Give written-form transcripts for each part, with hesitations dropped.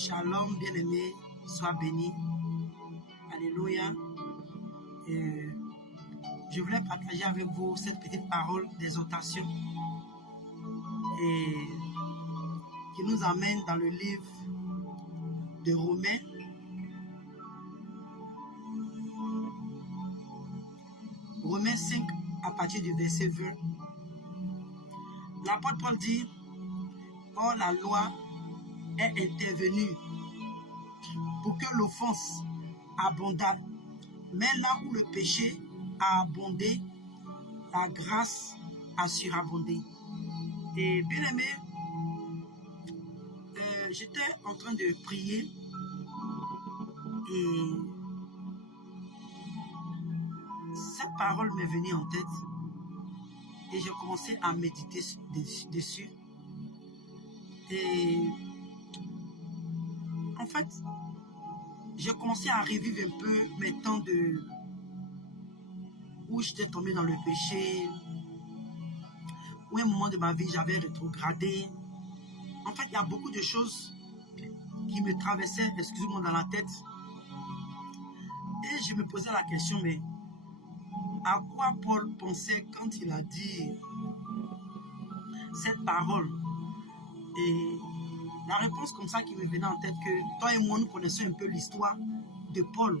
Shalom, bien-aimé, sois béni. Alléluia. Je voulais partager avec vous cette petite parole d'exhortation et qui nous amène dans le livre de Romains. Romains 5 à partir du verset 20. L'apôtre Paul dit: or la loi est intervenue pour que l'offense abondât, mais là où le péché a abondé, la grâce a surabondé. Et bien aimé, j'étais en train de prier et cette parole m'est venue en tête et j'ai commencé à méditer dessus. Et en fait, j'ai commencé à revivre un peu mes temps de où j'étais tombé dans le péché, où à un moment de ma vie j'avais rétrogradé. En fait, il y a beaucoup de choses qui me traversaient, excusez-moi, dans la tête. Et je me posais la question, mais à quoi Paul pensait quand il a dit cette parole? Et la réponse comme ça qui me venait en tête, que toi et moi nous connaissons un peu l'histoire de Paul.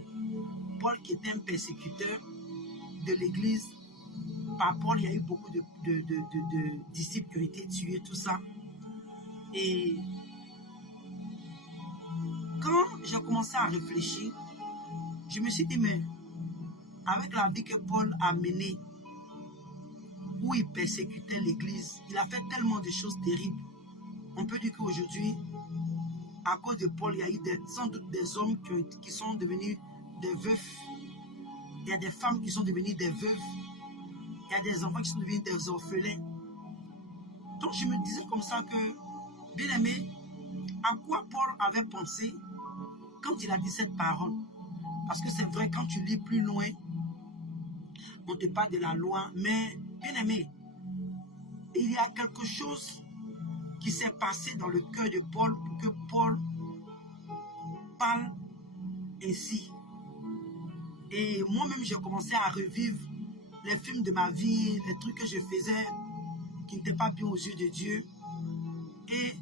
Paul qui était un persécuteur de l'église. Par Paul, il y a eu beaucoup de disciples qui ont été tués, tout ça. Et quand j'ai commencé à réfléchir, je me suis dit, mais avec la vie que Paul a menée, où il persécutait l'église, il a fait tellement de choses terribles. On peut dire qu'aujourd'hui, à cause de Paul, il y a eu sans doute des hommes qui sont devenus des veufs. Il y a des femmes qui sont devenues des veuves. Il y a des enfants qui sont devenus des orphelins. Donc je me disais comme ça que, bien aimé, à quoi Paul avait pensé quand il a dit cette parole? Parce que c'est vrai, quand tu lis plus loin, on te parle de la loi, mais bien aimé, il y a quelque chose qui s'est passé dans le cœur de Paul pour que Paul parle ainsi. Et moi-même, j'ai commencé à revivre les films de ma vie, les trucs que je faisais qui n'étaient pas bien aux yeux de Dieu. Et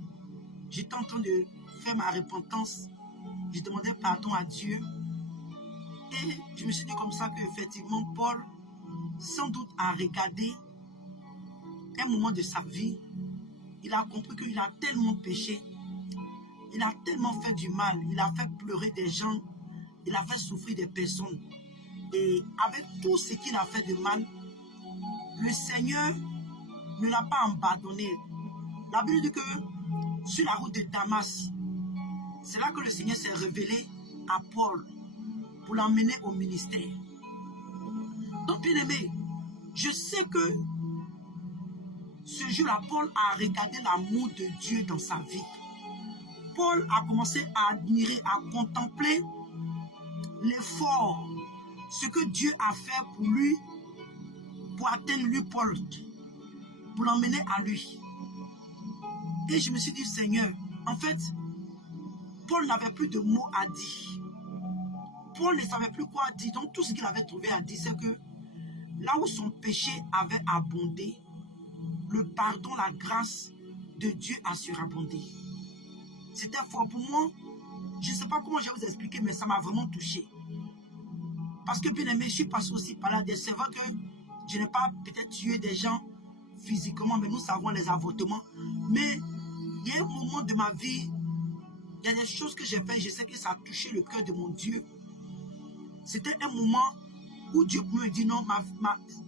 j'étais en train de faire ma repentance. Je demandais pardon à Dieu. Et je me suis dit comme ça qu'effectivement, Paul, sans doute, a regardé un moment de sa vie. Il a compris qu'il a tellement péché. Il a tellement fait du mal. Il a fait pleurer des gens. Il a fait souffrir des personnes. Et avec tout ce qu'il a fait de mal, le Seigneur ne l'a pas abandonné. La Bible dit que sur la route de Damas, c'est là que le Seigneur s'est révélé à Paul pour l'emmener au ministère. Donc, bien aimé, je sais que ce jour-là, Paul a regardé l'amour de Dieu dans sa vie. Paul a commencé à admirer, à contempler l'effort, ce que Dieu a fait pour lui, pour atteindre lui, Paul, pour l'emmener à lui. Et je me suis dit, Seigneur, en fait, Paul n'avait plus de mots à dire. Paul ne savait plus quoi dire. Donc tout ce qu'il avait trouvé à dire, c'est que là où son péché avait abondé, le pardon, la grâce de Dieu a surabondé. C'était fort pour moi. Je ne sais pas comment je vais vous expliquer, mais ça m'a vraiment touché. Parce que bien aimé, je suis passé aussi par là. C'est vrai que je n'ai pas peut-être tué des gens physiquement, mais nous savons les avortements. Mais il y a un moment de ma vie, il y a des choses que j'ai fait, je sais que ça a touché le cœur de mon Dieu. C'était un moment où Dieu me dit non,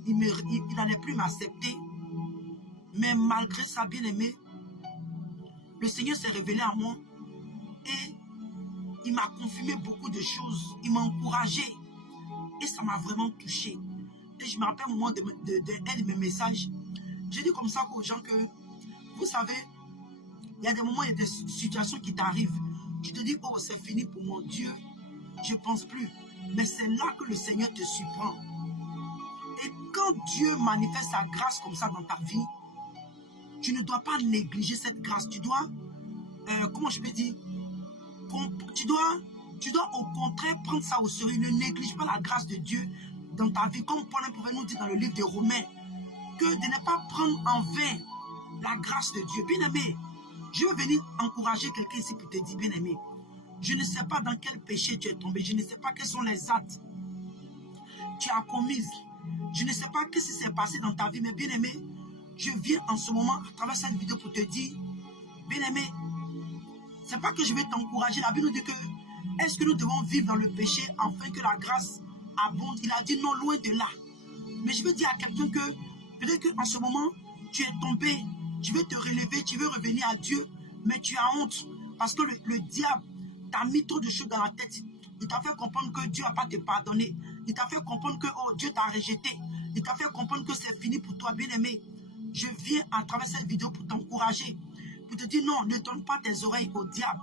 il n'allait plus m'accepter. Mais malgré ça, bien aimé, le Seigneur s'est révélé à moi et il m'a confirmé beaucoup de choses. Il m'a encouragé et ça m'a vraiment touché. Et je me rappelle un moment d'un de mes messages. J'ai dit comme ça aux gens que, vous savez, il y a des moments, il y a des situations qui t'arrivent. Tu te dis, oh, c'est fini pour mon Dieu. Je ne pense plus. Mais c'est là que le Seigneur te surprend. Et quand Dieu manifeste sa grâce comme ça dans ta vie, tu ne dois pas négliger cette grâce. Tu dois, comment je peux dire, tu dois au contraire prendre ça au sérieux. Ne néglige pas la grâce de Dieu dans ta vie. Comme Paul pouvait nous dire dans le livre des Romains, que de ne pas prendre en vain la grâce de Dieu. Bien-aimé, je veux venir encourager quelqu'un ici pour te dire, bien-aimé, je ne sais pas dans quel péché tu es tombé. Je ne sais pas quels sont les actes que tu as commis. Je ne sais pas ce qui s'est passé dans ta vie. Mais bien-aimé, je viens en ce moment à travers cette vidéo pour te dire, bien-aimé, c'est pas que je vais t'encourager. La Bible nous dit que est-ce que nous devons vivre dans le péché afin que la grâce abonde? Il a dit non, loin de là. Mais je veux dire à quelqu'un que peut-être qu'en ce moment, tu es tombé, tu veux te relever, tu veux revenir à Dieu, mais tu as honte. Parce que le diable t'a mis trop de choses dans la tête. Il t'a fait comprendre que Dieu n'a pas te pardonné. Il t'a fait comprendre que oh, Dieu t'a rejeté. Il t'a fait comprendre que c'est fini pour toi, bien-aimé. Je viens à travers cette vidéo pour t'encourager. Pour te dire non, ne donne pas tes oreilles au diable.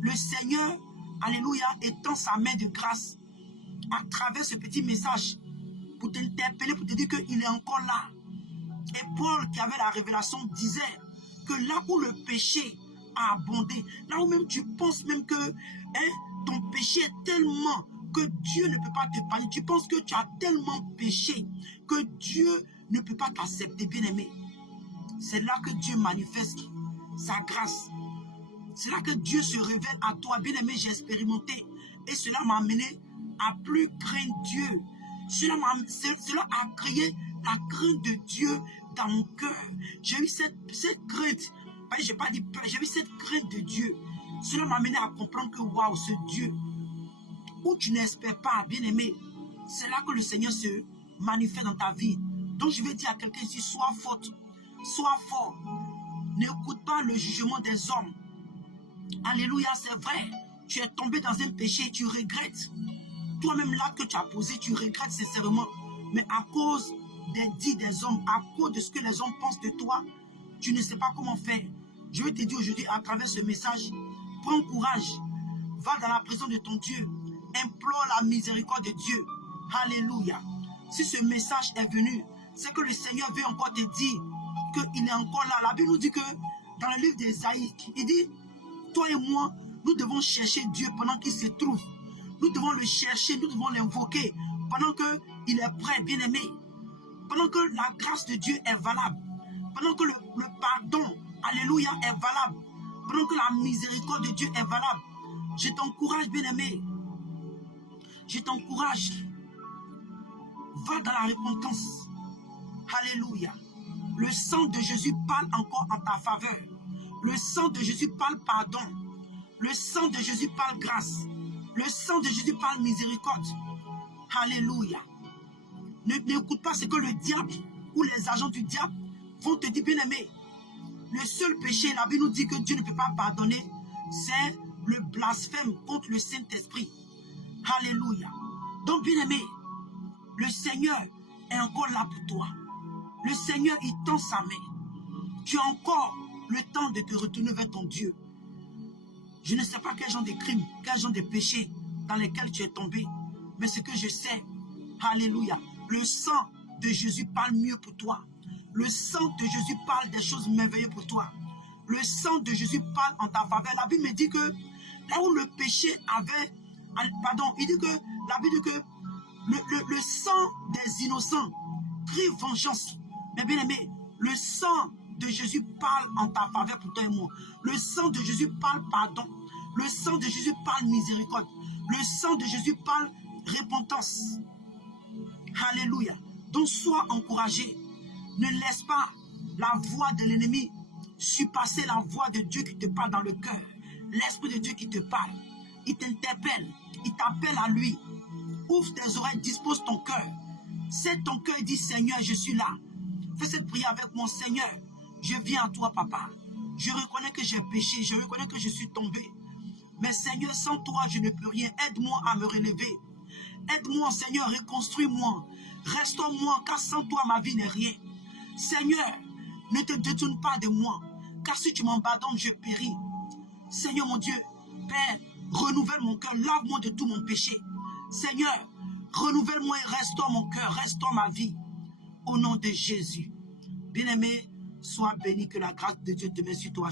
Le Seigneur, alléluia, étend sa main de grâce à travers ce petit message pour t'interpeller, pour te dire qu'il est encore là. Et Paul, qui avait la révélation, disait que là où le péché a abondé, là où même tu penses même que ton péché est tellement que Dieu ne peut pas te pardonner, tu penses que tu as tellement péché que Dieu ne peut pas t'accepter, bien-aimé. C'est là que Dieu manifeste sa grâce. C'est là que Dieu se révèle à toi, bien-aimé. J'ai expérimenté et cela m'a amené à plus craindre Dieu. Cela a créé la crainte de Dieu dans mon cœur. J'ai eu cette crainte, j'ai pas dit peur, j'ai eu cette crainte de Dieu. Cela m'a amené à comprendre que waouh, ce Dieu où tu n'espères pas, bien-aimé, c'est là que le Seigneur se manifeste dans ta vie. Donc je vais dire à quelqu'un ici, sois forte, sois fort. N'écoute pas le jugement des hommes. Alléluia, c'est vrai. Tu es tombé dans un péché, tu regrettes. Toi-même, là que tu as posé, tu regrettes sincèrement. Mais à cause des dits des hommes, à cause de ce que les hommes pensent de toi, tu ne sais pas comment faire. Je vais te dire aujourd'hui, à travers ce message, prends courage. Va dans la présence de ton Dieu. Implore la miséricorde de Dieu. Alléluia. Si ce message est venu, c'est que le Seigneur veut encore te dire qu'il est encore là. La Bible nous dit que dans le livre d'Ésaïe, il dit, toi et moi, nous devons chercher Dieu pendant qu'il se trouve. Nous devons le chercher, nous devons l'invoquer pendant qu'il est prêt, bien-aimé. Pendant que la grâce de Dieu est valable. Pendant que le pardon, alléluia, est valable. Pendant que la miséricorde de Dieu est valable. Je t'encourage, bien-aimé. Je t'encourage. Va dans la repentance. Alléluia. Le sang de Jésus parle encore en ta faveur. Le sang de Jésus parle pardon. Le sang de Jésus parle grâce. Le sang de Jésus parle miséricorde. Alléluia. N'écoute pas ce que le diable ou les agents du diable vont te dire, bien-aimé. Le seul péché, la Bible nous dit que Dieu ne peut pas pardonner, c'est le blasphème contre le Saint-Esprit. Alléluia. Donc, bien-aimé, le Seigneur est encore là pour toi. Le Seigneur, il tend sa main. Tu as encore le temps de te retourner vers ton Dieu. Je ne sais pas quel genre de crime, quel genre de péché dans lesquels tu es tombé. Mais ce que je sais, alléluia, le sang de Jésus parle mieux pour toi. Le sang de Jésus parle des choses merveilleuses pour toi. Le sang de Jésus parle en ta faveur. La Bible me dit que là où le péché avait... Pardon, il dit que la Bible dit que le sang des innocents crie vengeance. Mais bien aimé, le sang de Jésus parle en ta faveur pour toi et moi. Le sang de Jésus parle pardon. Le sang de Jésus parle miséricorde. Le sang de Jésus parle repentance. Alléluia. Donc sois encouragé. Ne laisse pas la voix de l'ennemi surpasser la voix de Dieu qui te parle dans le cœur. L'Esprit de Dieu qui te parle. Il t'interpelle. Il t'appelle à lui. Ouvre tes oreilles, dispose ton cœur. C'est ton cœur et dis, Seigneur, je suis là. Fais cette prière avec mon Seigneur. Je viens à toi, papa. Je reconnais que j'ai péché. Je reconnais que je suis tombé. Mais Seigneur, sans toi, je ne peux rien. Aide-moi à me relever. Aide-moi, Seigneur, reconstruis-moi. Restaure-moi, car sans toi, ma vie n'est rien. Seigneur, ne te détourne pas de moi, car si tu m'abandonnes, je péris. Seigneur, mon Dieu, Père, renouvelle mon cœur, lave-moi de tout mon péché. Seigneur, renouvelle-moi et restaure mon cœur, restaure ma vie. Au nom de Jésus. Bien-aimé, sois béni, que la grâce de Dieu te mette sur toi.